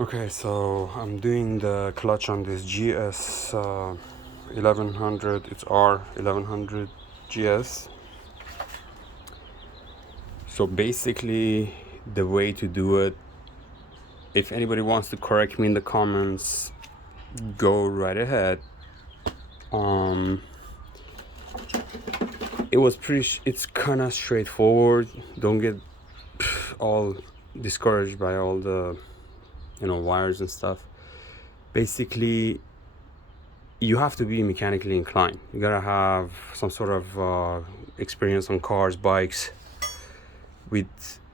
Okay, so I'm doing the clutch on this GS 1100. It's R1100 GS. So basically, the way to do it, if anybody wants to correct me in the comments, go right ahead. It was it's kind of straightforward. Don't get all discouraged by all the wires and stuff. Basically, you have to be mechanically inclined. You gotta have some sort of experience on cars, bikes, with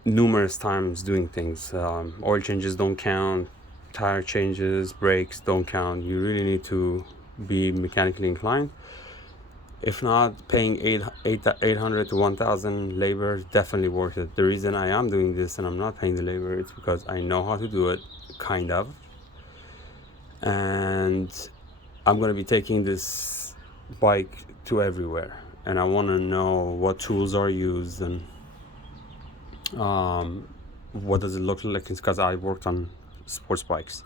numerous times doing things. Oil changes don't count, tire changes, brakes don't count. You really need to be mechanically inclined. If not, paying 800 to 1,000 labor is definitely worth it. The reason I am doing this and I'm not paying the labor is because I know how to do it, kind of. And I'm gonna be taking this bike to everywhere, and I want to know what tools are used and what does it look like. It's because I worked on sports bikes,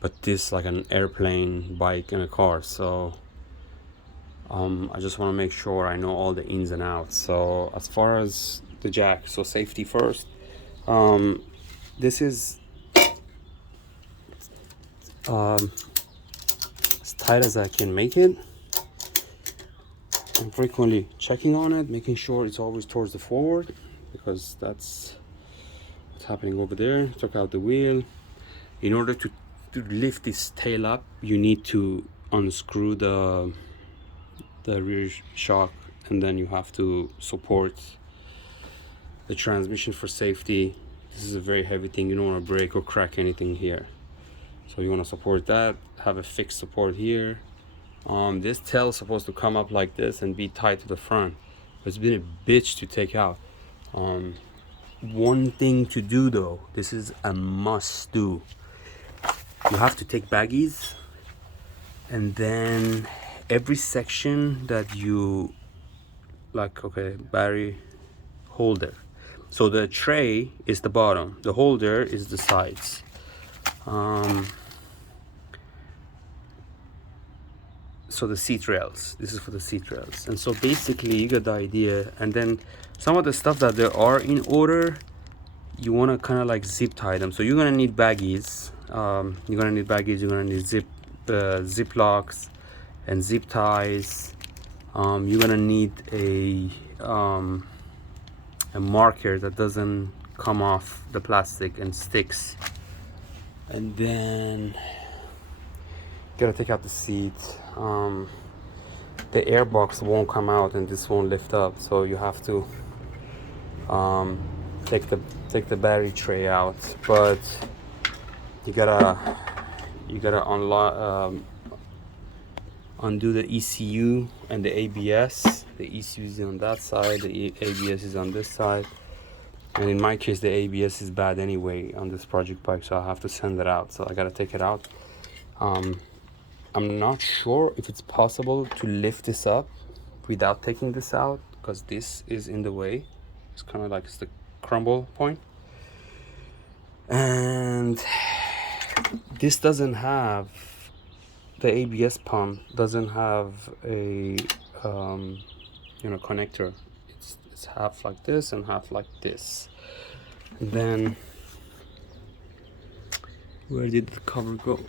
but this like an airplane bike and a car, so I just want to make sure I know all the ins and outs. So as far as the jack, so safety first. This is as tight as I can make it. I'm frequently checking on it, making sure it's always towards the forward, because that's what's happening over there. Took out the wheel. In order to lift this tail up, you need to unscrew the rear shock, and then you have to support the transmission for safety. This is a very heavy thing. You don't want to break or crack anything here, so you want to support that. Have a fixed support here. This tail is supposed to come up like this and be tied to the front. It's been a bitch to take out. One thing to do though, this is a must do. You have to take baggies, and then every section that you like, okay, battery holder. So the tray is the bottom, the holder is the sides. So the seat rails, this is for the seat rails. And so basically you get the idea. And then some of the stuff that there are in order, you want to kind of like zip tie them. So you're gonna need baggies. You're gonna need zip locks and zip ties. You're gonna need a marker that doesn't come off the plastic and sticks. And then gotta take out the seat. The air box won't come out and this won't lift up, so you have to take the battery tray out. But you gotta unlock, undo the ECU and the ABS. The ECU is on that side, the ABS is on this side, and in my case the ABS is bad anyway on this project bike, so I have to send it out. So I gotta take it out. I'm not sure if it's possible to lift this up without taking this out, because this is in the way. It's kind of like it's the crumble point, and this doesn't have, the ABS pump doesn't have a connector. It's half like this and half like this. And then where did the cover go?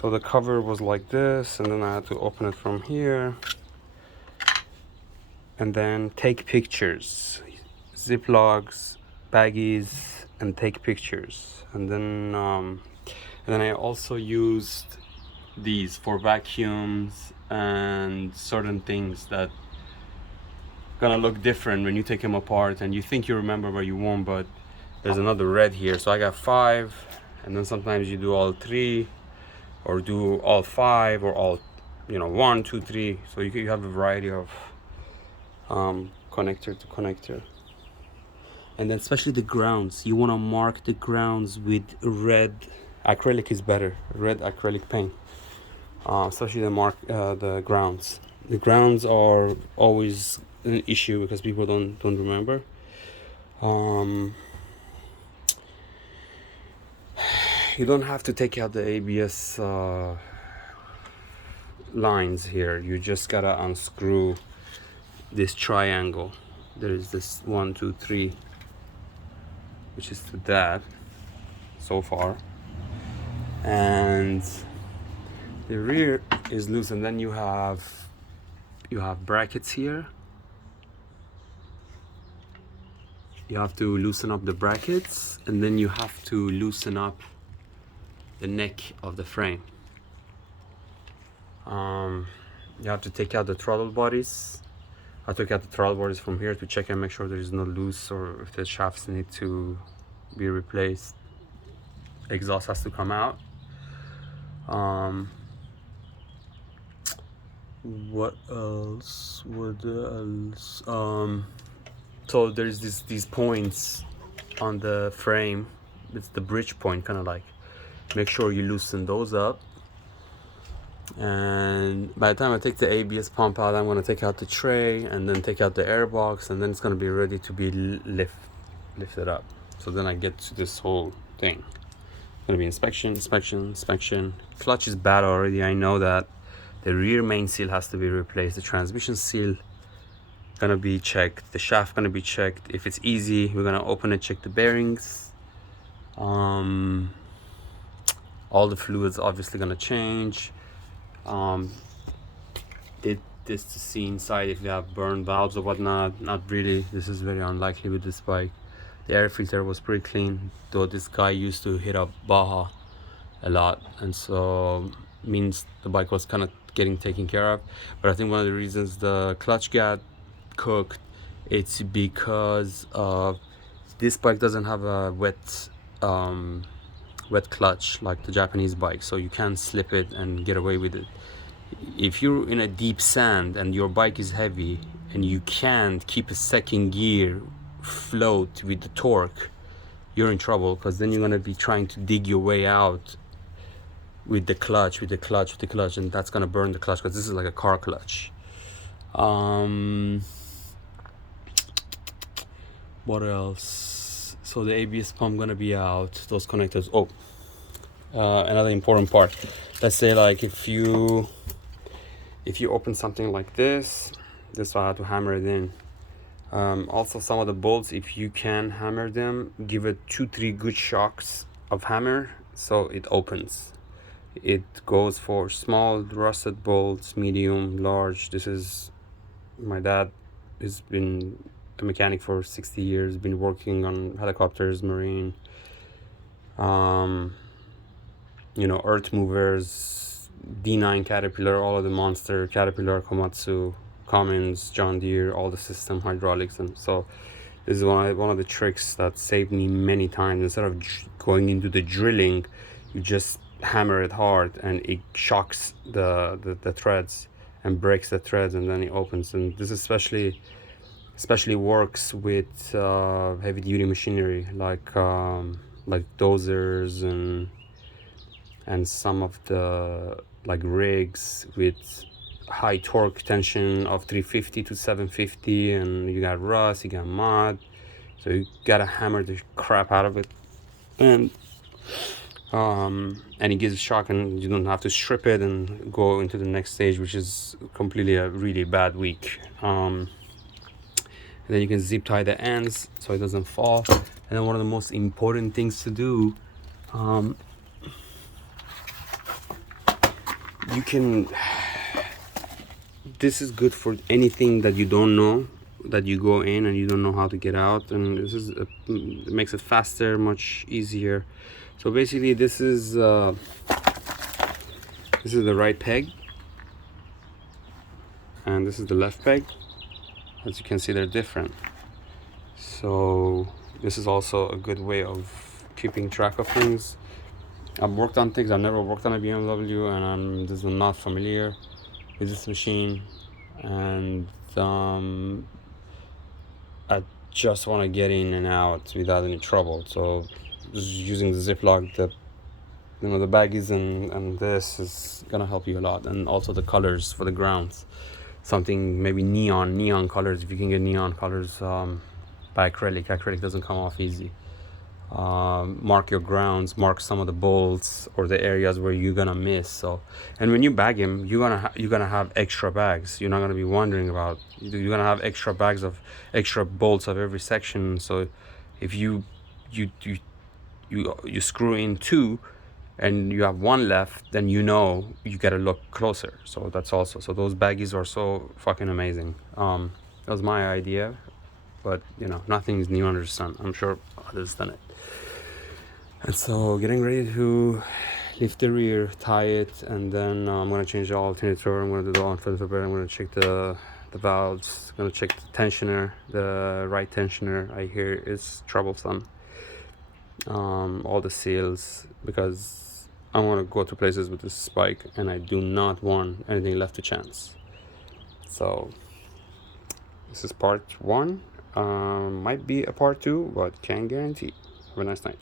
So the cover was like this, and then I had to open it from here and then take pictures, ziplocs, baggies, and take pictures. And then I also used these for vacuums and certain things that gonna look different when you take them apart, and you think you remember but you won't. But there's another red here, so I got 5, and then sometimes you do all 3, or do all 5, or all 1, 2, 3. So you have a variety of connector to connector. And then especially the grounds, you want to mark the grounds with red. Acrylic is better, red acrylic paint, especially the grounds. The grounds are always an issue because people don't remember. you don't have to take out the ABS lines here. You just gotta unscrew this triangle. There is this 1, 2, 3, which is to that so far, and the rear is loose, and then you have brackets here. You have to loosen up the brackets, and then you have to loosen up the neck of the frame. You have to take out the throttle bodies. I took out the throttle bodies from here to check and make sure there is no loose or if the shafts need to be replaced. Exhaust has to come out. What else? So there's these points on the frame. It's the bridge point, kind of like. Make sure you loosen those up. And by the time I take the ABS pump out, I'm going to take out the tray and then take out the airbox, and then it's going to be ready to be lifted up. So then I get to this whole thing. It's going to be inspection. Clutch is bad already, I know that. The rear main seal has to be replaced. The transmission seal gonna be checked. The shaft gonna be checked. If it's easy, we're gonna open it, check the bearings. All the fluids obviously gonna change. Did this to see inside if we have burned valves or whatnot. Not really. This is very unlikely with this bike. The air filter was pretty clean, though this guy used to hit up Baja a lot, and so means the bike was kind of getting taken care of. But I think one of the reasons the clutch got cooked, it's because this bike doesn't have a wet clutch like the Japanese bike, so you can't slip it and get away with it. If you're in a deep sand and your bike is heavy and you can't keep a second gear float with the torque, you're in trouble, because then you're going to be trying to dig your way out with the clutch, and that's going to burn the clutch, because this is like a car clutch. What else? So the ABS pump going to be out, those connectors. Another important part. Let's say like if you open something like this I have to hammer it in. Also, some of the bolts, if you can hammer them, give it 2-3 good shocks of hammer so it opens. It goes for small rusted bolts, medium, large. This is, my dad has been a mechanic for 60 years, been working on helicopters, marine, earth movers, D9 Caterpillar, all of the monster, Caterpillar, Komatsu, Cummins, John Deere, all the system, hydraulics. And so this is one of the tricks that saved me many times. Instead of going into the drilling, you just hammer it hard and it shocks the threads and breaks the threads, and then it opens. And this especially works with heavy duty machinery like dozers and some of the like rigs with high torque tension of 350 to 750, and you got rust, you got mud, so you gotta hammer the crap out of it, and it gives a shock, and you don't have to strip it and go into the next stage, which is completely a really bad week. And then you can zip tie the ends so it doesn't fall. And then one of the most important things to do, this is good for anything that you don't know, that you go in and you don't know how to get out, and it makes it faster, much easier. So basically this is the right peg and this is the left peg. As you can see, they're different. So this is also a good way of keeping track of things. I've worked on things, I've never worked on a BMW, and this is not familiar with this machine, and I just want to get in and out without any trouble. So just using the Ziploc, the baggies and this is gonna help you a lot. And also the colors for the grounds, something maybe neon colors, if you can get neon colors by acrylic doesn't come off easy. mark your grounds, mark some of the bolts or the areas where you're gonna miss. So, and when you bag him, you're gonna have extra bags. You're not gonna be wondering about. You're gonna have extra bags of extra bolts of every section. So, if you screw in two, and you have one left, then you gotta look closer. So that's also, so those baggies are so fucking amazing. That was my idea, but nothing's new under the sun. I'm sure others done it. And so getting ready to lift the rear, tie it, and then I'm gonna change the alternator. I'm gonna do the alternator. I'm gonna check the valves. I'm gonna check the tensioner, the right tensioner. I hear is troublesome. All the seals, because I want to go to places with this bike and I do not want anything left to chance. So this is part one. Might be a part two, but can't guarantee. Have a nice night.